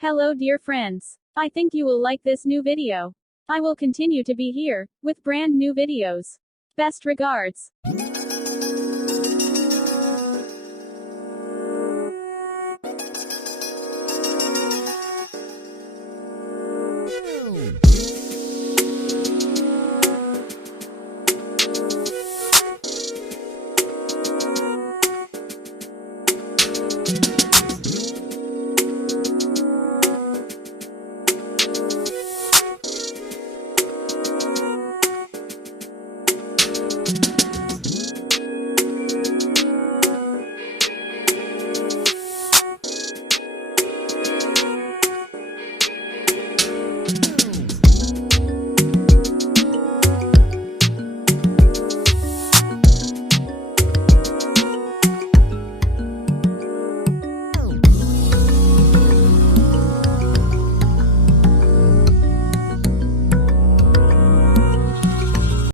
Hello dear friends. I think you will like this new video. I will continue to be here, with brand new videos. Best regards.